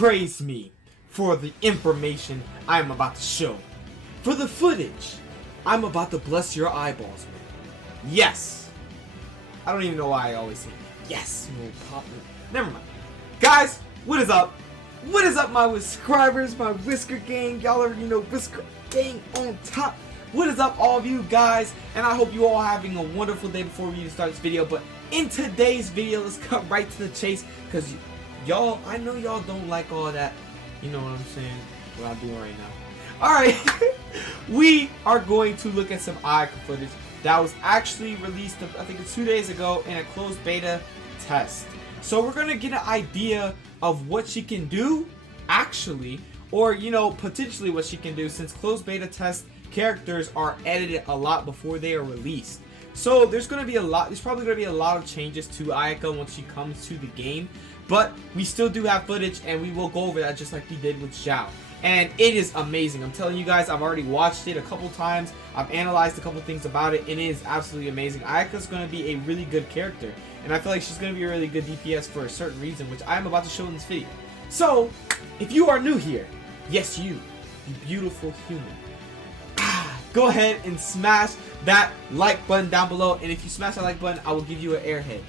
praise me for the information I am about to show. For the footage, I'm about to bless your eyeballs with. Yes. I don't even know why I always say yes. Never mind. Guys, what is up? What is up, my subscribers, my Whisker Gang? Y'all already know Whisker Gang on top. What is up, all of you guys? And I hope you all having a wonderful day before we start this video. But in today's video, let's cut right to the chase, because y'all, I know y'all don't like all that. You know what I'm saying? What I'm doing right now. Alright, we are going to look at some AYAKA footage that was actually released, I think it's 2 days ago, in a closed beta test. So we're going to get an idea of what she can do, actually, or, you know, potentially what she can do, since closed beta test characters are edited a lot before they are released. So there's probably going to be a lot of changes to AYAKA once she comes to the game. But we still do have footage, and we will go over that just like we did with Xiao. And it is amazing. I'm telling you guys, I've already watched it a couple times. I've analyzed a couple things about it, and it is absolutely amazing. Ayaka's going to be a really good character, and I feel like she's going to be a really good DPS for a certain reason, which I'm about to show in this video. So, if you are new here, yes you beautiful human, go ahead and smash that like button down below, and if you smash that like button, I will give you an airhead.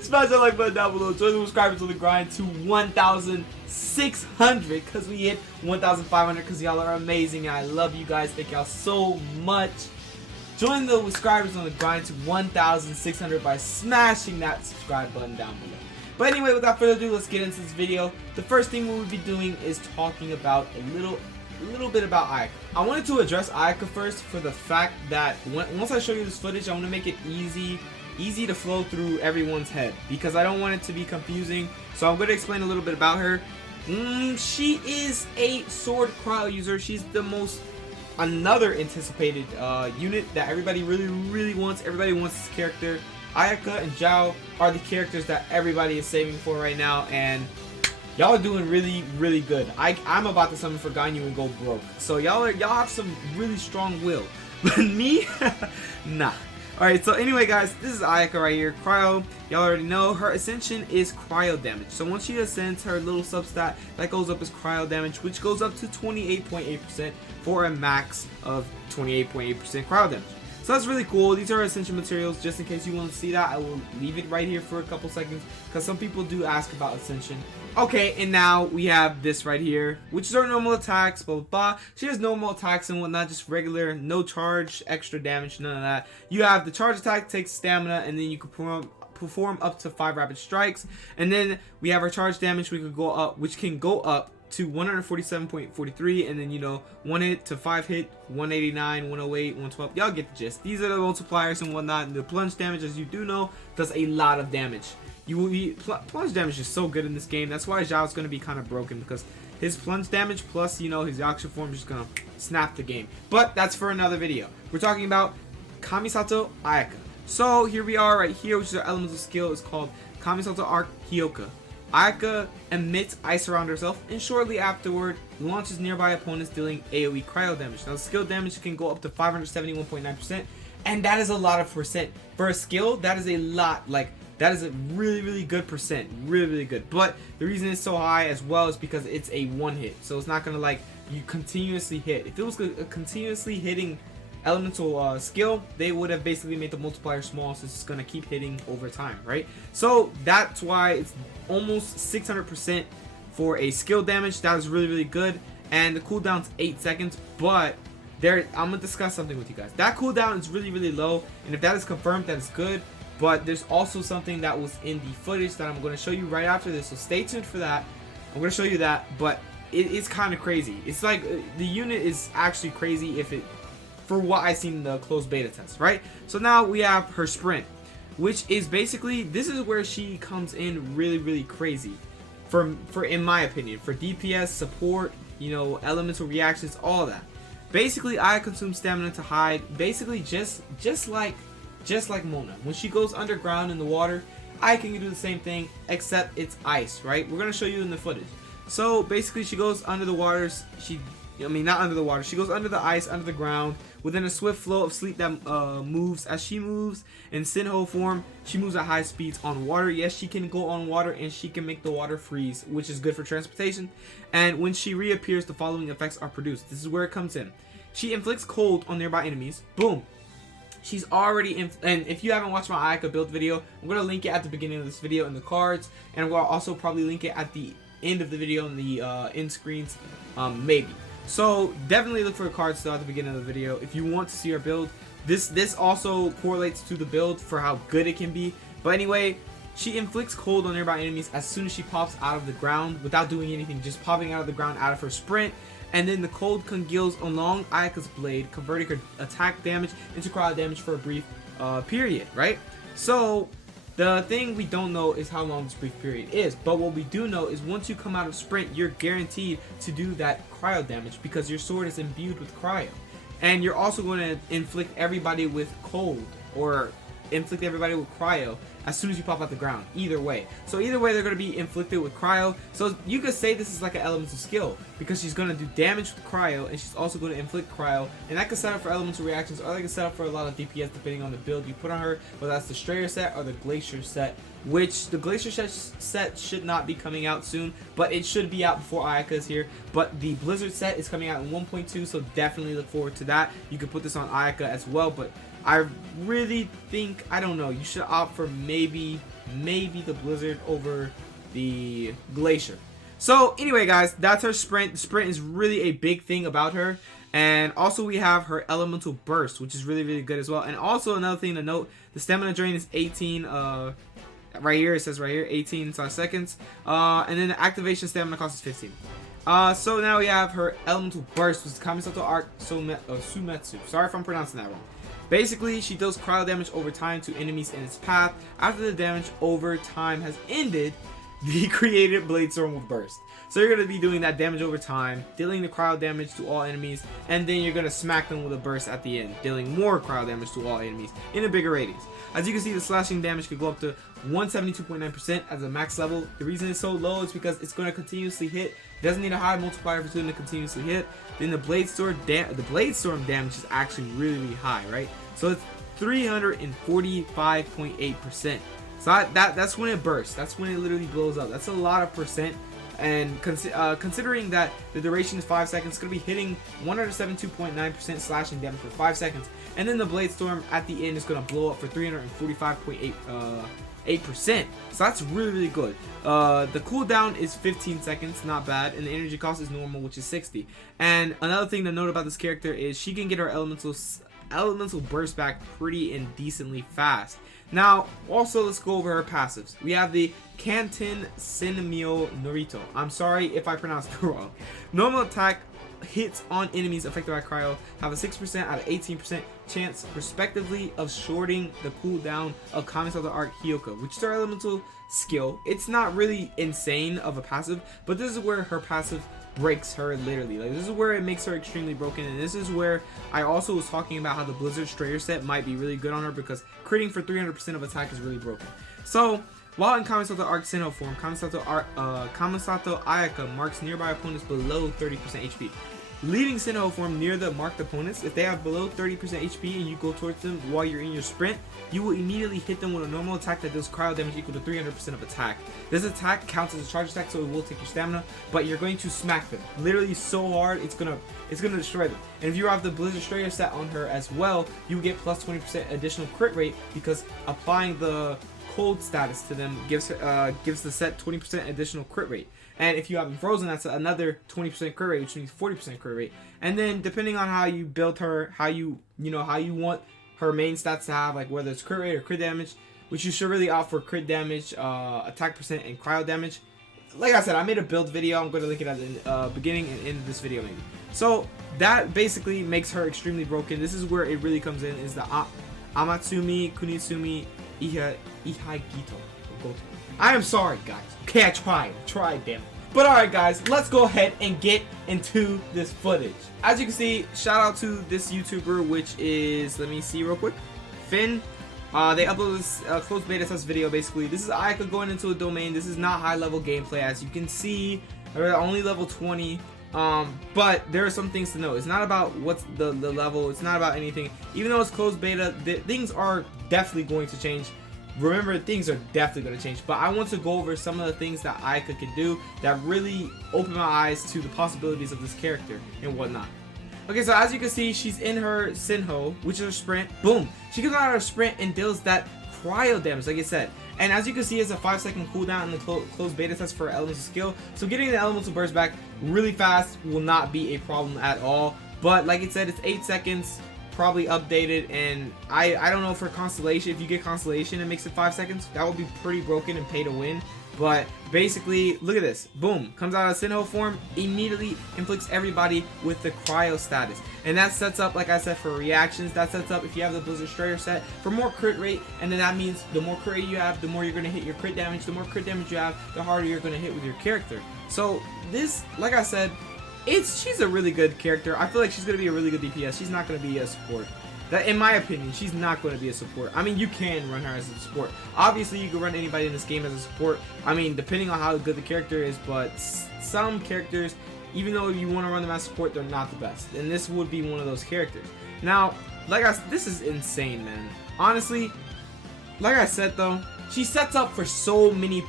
Smash that like button down below. Join the subscribers on the grind to 1,600, because we hit 1,500, because y'all are amazing and I love you guys. Thank y'all so much. Join the subscribers on the grind to 1,600 by smashing that subscribe button down below. But anyway, without further ado, let's get into this video. The first thing we will be doing is talking about a little bit about AYAKA. I wanted to address AYAKA first for the fact that once I show you this footage, I want to make it easy to flow through everyone's head, because I don't want it to be confusing. So I'm going to explain a little bit about her. She is a sword cryo user. She's the another anticipated unit that everybody really wants. Everybody wants this character. AYAKA and Xiao are the characters that everybody is saving for right now, and y'all are doing really good. I'm about to summon for Ganyu and go broke. So y'all have some really strong will. But me, nah. Alright, so anyway guys, this is AYAKA right here. Cryo, y'all already know, her ascension is cryo damage. So once she ascends, her little substat that goes up is cryo damage, which goes up to 28.8% for a max of 28.8% cryo damage. So that's really cool. These are essential materials. Just in case you want to see that, I will leave it right here for a couple seconds, because some people do ask about ascension. Okay, and now we have this right here, which is her normal attacks, blah blah blah. She has normal attacks and whatnot, just regular, no charge, extra damage, none of that. You have the charge attack, takes stamina, and then you can perform up to 5 rapid strikes. And then we have our charge damage, which can go up to 147.43, and then, you know, 1 hit to 5 hit, 189, 108, 112. Y'all get the gist. These are the multipliers and whatnot. And the plunge damage, as you do know, does a lot of damage. Plunge damage is so good in this game. That's why Xiao's going to be kind of broken, because his plunge damage plus, you know, his Yakusha form is just going to snap the game. But that's for another video. We're talking about Kamisato AYAKA. So here we are right here, which is our elemental skill. It's called Kamisato Arc Hyoka. AYAKA emits ice around herself, and shortly afterward launches nearby opponents, dealing AoE cryo damage. Now, skill damage can go up to 571.9%, and that is a lot of percent. For a skill, that is a lot. Like, that is a really good percent. Really good. But the reason it's so high as well is because it's a one hit. So it's not going to, like, you continuously hit. If it was a continuously hitting elemental skill, they would have basically made the multiplier small, so it's just going to keep hitting over time, right? So that's why it's almost 600% for a skill damage. That is really good. And the cooldown's 8 seconds, but I'm going to discuss something with you guys. That cooldown is really low, and if that is confirmed, that is good. But there's also something that was in the footage that I'm going to show you right after this, so stay tuned for that. I'm going to show you that, but it's kind of crazy. It's like the unit is actually crazy for what I've seen in the closed beta test, right? So now we have her sprint, which is basically, this is where she comes in really crazy, for in my opinion, for DPS, support, you know, elemental reactions, all that. Basically, I consume stamina to hide. Basically, just like Mona, when she goes underground in the water, I can do the same thing, except it's ice, right? We're gonna show you in the footage. So basically, she goes under the waters. She I mean, not under the water. She goes under the ice, under the ground, within a swift flow of sleep that moves as she moves. In Sinnoh form, she moves at high speeds on water. Yes, she can go on water, and she can make the water freeze, which is good for transportation. And when she reappears, the following effects are produced. This is where it comes in. She inflicts cold on nearby enemies. Boom. She's already and if you haven't watched my AYAKA build video, I'm going to link it at the beginning of this video in the cards, and we'll also probably link it at the end of the video in the end screens, maybe. So definitely look for the cards still at the beginning of the video if you want to see her build. This also correlates to the build for how good it can be. But anyway, she inflicts cold on nearby enemies as soon as she pops out of the ground without doing anything, just popping out of the ground out of her sprint. And then the cold congeals along Ayaka's blade, converting her attack damage into cryo damage for a brief period, right? So the thing we don't know is how long this brief period is, but what we do know is once you come out of sprint, you're guaranteed to do that cryo damage because your sword is imbued with cryo. And you're also going to inflict everybody with cold, or inflict everybody with cryo as soon as you pop out the ground, either way. So either way, they're going to be inflicted with cryo. So you could say this is like an elemental skill, because she's going to do damage with cryo, and she's also going to inflict cryo, and that could set up for elemental reactions, or that could set up for a lot of DPS depending on the build you put on her, whether that's the Strayer set or the Glacier set, which the Glacier set should not be coming out soon, but it should be out before AYAKA is here. But the Blizzard set is coming out in 1.2, so definitely look forward to that. You can put this on AYAKA as well, but I really think, I don't know, you should opt for maybe the Blizzard over the Glacier. So anyway, guys, that's her sprint. The sprint is really a big thing about her. And also we have her elemental burst, which is really good as well. And also another thing to note, the stamina drain is 18 right here, it says right here 18 seconds, and then the activation stamina cost is 15. So now we have her elemental burst, which is Kamisato Arc Sumetsu. Sorry if I'm pronouncing that wrong. Basically, she deals cryo damage over time to enemies in its path. After the damage over time has ended, the created Blade Storm will burst. So you're going to be doing that damage over time, dealing the cryo damage to all enemies, and then you're going to smack them with a burst at the end, dealing more cryo damage to all enemies in a bigger radius. As you can see, the slashing damage could go up to 172.9% as a max level. The reason it's so low is because it's going to continuously hit. It doesn't need a high multiplier for it to continuously hit. Then the Blade Storm damage is actually really high, right? So it's 345.8%. So that's when it bursts. That's when it literally blows up. That's a lot of percent. And considering that the duration is 5 seconds, it's going to be hitting 172.9% slashing damage for 5 seconds. And then the Blade Storm at the end is going to blow up for 345.8%. So that's really good. The cooldown is 15 seconds, not bad, and the energy cost is normal, which is 60. And another thing to note about this character is she can get her elemental burst back pretty and decently fast. Now, also let's go over her passives. We have the Kanten Senmyo Norito. I'm sorry if I pronounced it wrong. Normal attack hits on enemies affected by cryo have a 6% out of 18% chance, respectively, of shorting the cooldown of Kamisato Arc Hyoka, which is her elemental skill. It's not really insane of a passive, but this is where her passive breaks her literally. Like, this is where it makes her extremely broken, and this is where I also was talking about how the Blizzard Strayer set might be really good on her, because critting for 300% of attack is really broken. So while in Kamisato Arc Sinnoh form, Kamisato AYAKA marks nearby opponents below 30% HP. Leaving Sinnoh form near the marked opponents, if they have below 30% HP and you go towards them while you're in your sprint, you will immediately hit them with a normal attack that does cryo damage equal to 300% of attack. This attack counts as a charge attack, so it will take your stamina, but you're going to smack them literally so hard it's gonna destroy them. And if you have the Blizzard Strayer set on her as well, you get plus 20% additional crit rate, because applying the cold status to them gives the set 20% additional crit rate. And if you have them frozen, that's another 20% crit rate, which means 40% crit rate. And then depending on how you build her, how you want her main stats to have, like whether it's crit rate or crit damage, which you should really opt for crit damage, attack percent, and cryo damage. Like I said, I made a build video. I'm going to link it at the beginning and end of this video maybe. So that basically makes her extremely broken. This is where it really comes in, is the Amatsumi Kunitsumi Ihaigito. I am sorry, guys. Okay, I tried, damn it. But alright, guys, let's go ahead and get into this footage. As you can see, shout out to this YouTuber, which is, let me see real quick, Finn. They uploaded this closed beta test video. Basically, this is AYAKA going into a domain. This is not high level gameplay, as you can see. They're only level 20. But there are some things to know. It's not about what's the level. It's not about anything. Even though it's closed beta, things are definitely going to change. Remember, things are definitely going to change. But I want to go over some of the things that AYAKA can do that really open my eyes to the possibilities of this character and whatnot. Okay, so as you can see, she's in her Sinho, which is her sprint. Boom! She comes out of her sprint and deals that cryo damage, like I said. And as you can see, it's a 5-second cooldown in the closed beta test for elemental skill. So getting the elemental burst back really fast will not be a problem at all. But like I said, it's 8 seconds, probably updated. And I don't know for Constellation, if you get Constellation and makes it 5 seconds, that would be pretty broken and pay to win. But basically, look at this. Boom. Comes out of Sinho form, immediately inflicts everybody with the cryo status. And that sets up, like I said, for reactions. That sets up, if you have the Blizzard Strayer set, for more crit rate. And then that means the more crit rate you have, the more you're going to hit your crit damage. The more crit damage you have, the harder you're going to hit with your character. So this, like I said, she's a really good character. I feel like she's going to be a really good DPS. She's not going to be a support. That, in my opinion, she's not going to be a support. I mean, you can run her as a support. Obviously, you can run anybody in this game as a support. I mean, depending on how good the character is, but some characters, even though you want to run them as support, they're not the best. And this would be one of those characters. Now, like I said, this is insane, man. Honestly, like I said though, she sets up for so many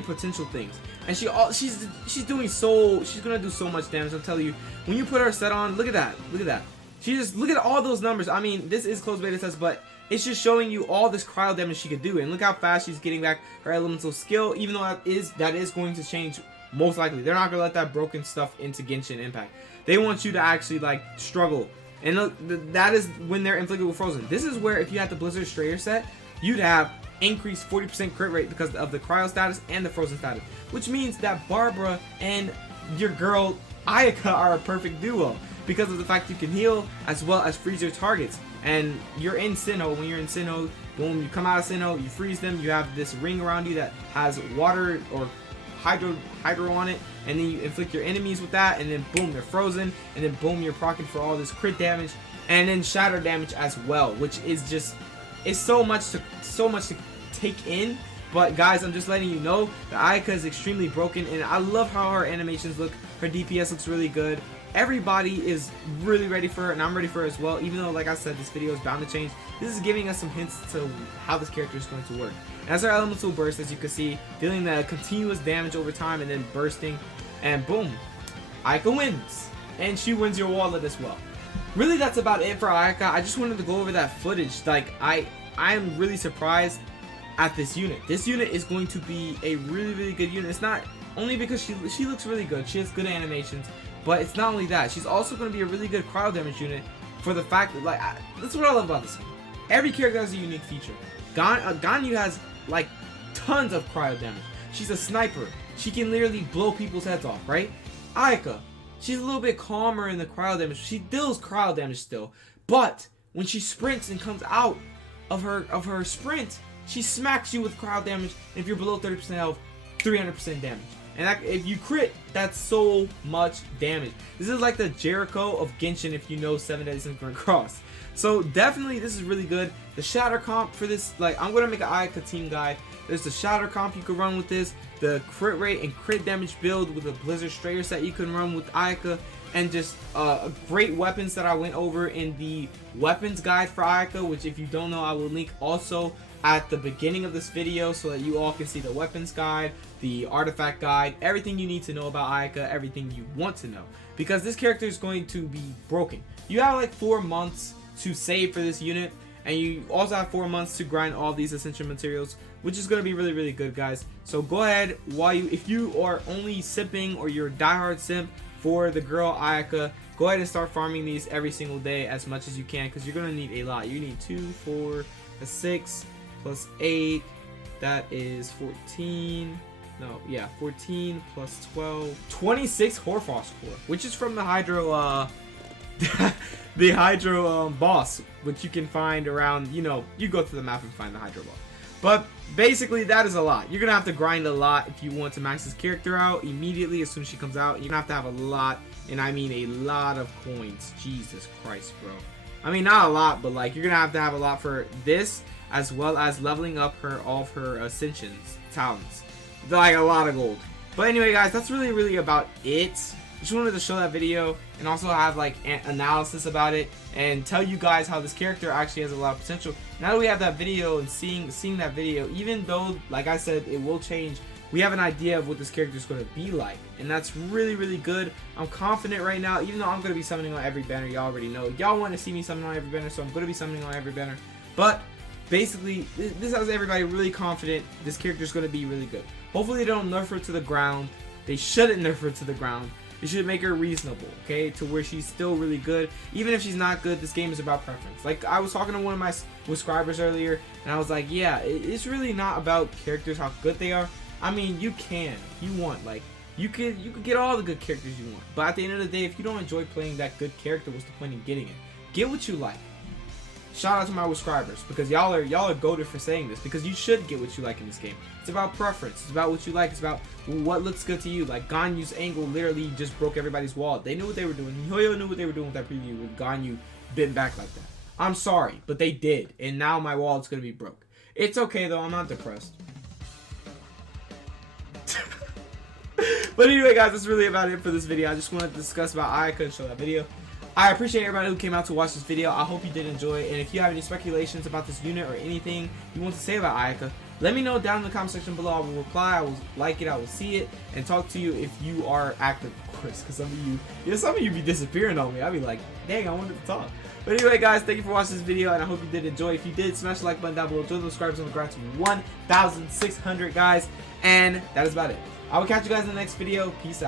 potential things. And she's gonna do so much damage. I'll tell you, when you put her set on, look at that. Look at all those numbers. I mean, this is closed beta test, but it's just showing you all this cryo damage she could do. And look how fast she's getting back her elemental skill, even though that is going to change most likely. They're not going to let that broken stuff into Genshin Impact. They want you to actually, like, struggle. And look, that is when they're inflicted with Frozen. This is where, if you had the Blizzard Strayer set, you'd have increased 40% crit rate because of the cryo status and the Frozen status. Which means that Barbara and your girl AYAKA are a perfect duo, because of the fact you can heal as well as freeze your targets. And you're in Sinho. When you're in Sinho, boom, you come out of Sinho, you freeze them, you have this ring around you that has water or hydro on it, and then you inflict your enemies with that, and then boom, they're frozen, and then boom, you're proccing for all this crit damage, and then shatter damage as well, which is just, it's so much to take in. But guys, I'm just letting you know that AYAKA is extremely broken, and I love how her animations look. Her DPS looks really good. Everybody is really ready for her, and I'm ready for her as well. Even though, like I said, this video is bound to change, this is giving us some hints to how this character is going to work. As her elemental burst, as you can see, dealing that continuous damage over time and then bursting, and boom, AYAKA wins, and she wins your wallet as well. Really, that's about it for AYAKA. I just wanted to go over that footage. Like, I am really surprised at this unit. This unit is going to be a really good unit. It's not only because she looks really good. She has good animations. But it's not only that, she's also going to be a really good cryo damage unit for the fact that, like, that's what I love about this game. Every character has a unique feature. Ganyu has, like, tons of cryo damage. She's a sniper. She can literally blow people's heads off, right? AYAKA, she's a little bit calmer in the cryo damage. She deals cryo damage still. But when she sprints and comes out of her sprint, she smacks you with cryo damage. And if you're below 30% health, 300% damage. And that, if you crit, that's so much damage. This is like the Jericho of Genshin, if you know 7 Deadly Sins Grand Cross. So definitely this is really good. The shatter comp for this, like, I'm going to make an AYAKA team guide. There's the shatter comp you could run with this. The crit rate and crit damage build with a Blizzard Strayer set you can run with AYAKA. And just great weapons that I went over in the weapons guide for AYAKA, which if you don't know, I will link also at the beginning of this video so that you all can see the weapons guide, the artifact guide, everything you need to know about AYAKA, everything you want to know. Because this character is going to be broken. You have like 4 months to save for this unit, and you also have 4 months to grind all these essential materials, which is going to be really good, guys. So go ahead, if you are only simping or you're a diehard simp for the girl AYAKA, go ahead and start farming these every single day as much as you can, because you're going to need a lot. You need 2, 4, 6 plus 8, that is 14. No, yeah, 14 plus 12, 26 Hoarfrost core, which is from the Hydro, the Hydro boss, which you can find around, you know, you go through the map and find the Hydro boss. But basically, that is a lot. You're gonna have to grind a lot if you want to max this character out immediately as soon as she comes out. You're gonna have to have a lot, and I mean a lot of coins. Jesus Christ, bro. I mean, not a lot, but like, you're gonna have a lot for this, as well as leveling up all of her ascensions talents. Like a lot of gold. But anyway, guys, that's really about it. Just wanted to show that video and also have like an analysis about it and tell you guys how this character actually has a lot of potential. Now that we have that video and seeing that video, even though, like I said, it will change, we have an idea of what this character is going to be like, and that's really, really good. I'm confident right now, even though I'm going to be summoning on every banner. Y'all already know. Y'all want to see me summon on every banner, so I'm going to be summoning on every banner. But basically, this has everybody really confident this character is going to be really good. Hopefully they don't nerf her to the ground. They shouldn't nerf her to the ground. They should make her reasonable, okay, to where she's still really good. Even if she's not good, this game is about preference. Like, I was talking to one of my subscribers earlier, and I was like, yeah, it's really not about characters, how good they are. I mean, you can, if you want, like, you could get all the good characters you want. But at the end of the day, if you don't enjoy playing that good character, what's the point in getting it? Get what you like. Shout out to my subscribers, because y'all are goated for saying this, because you should get what you like in this game. It's about preference. It's about what you like. It's about what looks good to you. Like, Ganyu's angle literally just broke everybody's wall. They knew what they were doing. Hoyo knew what they were doing with that preview with Ganyu bitten back like that. I'm sorry, but they did, and now my wall is going to be broke. It's okay, though. I'm not depressed. But anyway, guys, that's really about it for this video. I just wanted to discuss about AYAKA and show that video. I appreciate everybody who came out to watch this video. I hope you did enjoy it. And if you have any speculations about this unit or anything you want to say about AYAKA, let me know down in the comment section below. I will reply. I will like it. I will see it and talk to you if you are active, of course. Because some of you be disappearing on me. I'll be like, dang, I wanted to talk. But anyway, guys, thank you for watching this video, and I hope you did enjoy. If you did, smash the like button down below. Join the subscribers on the grind to 1,600, guys. And that is about it. I will catch you guys in the next video. Peace out.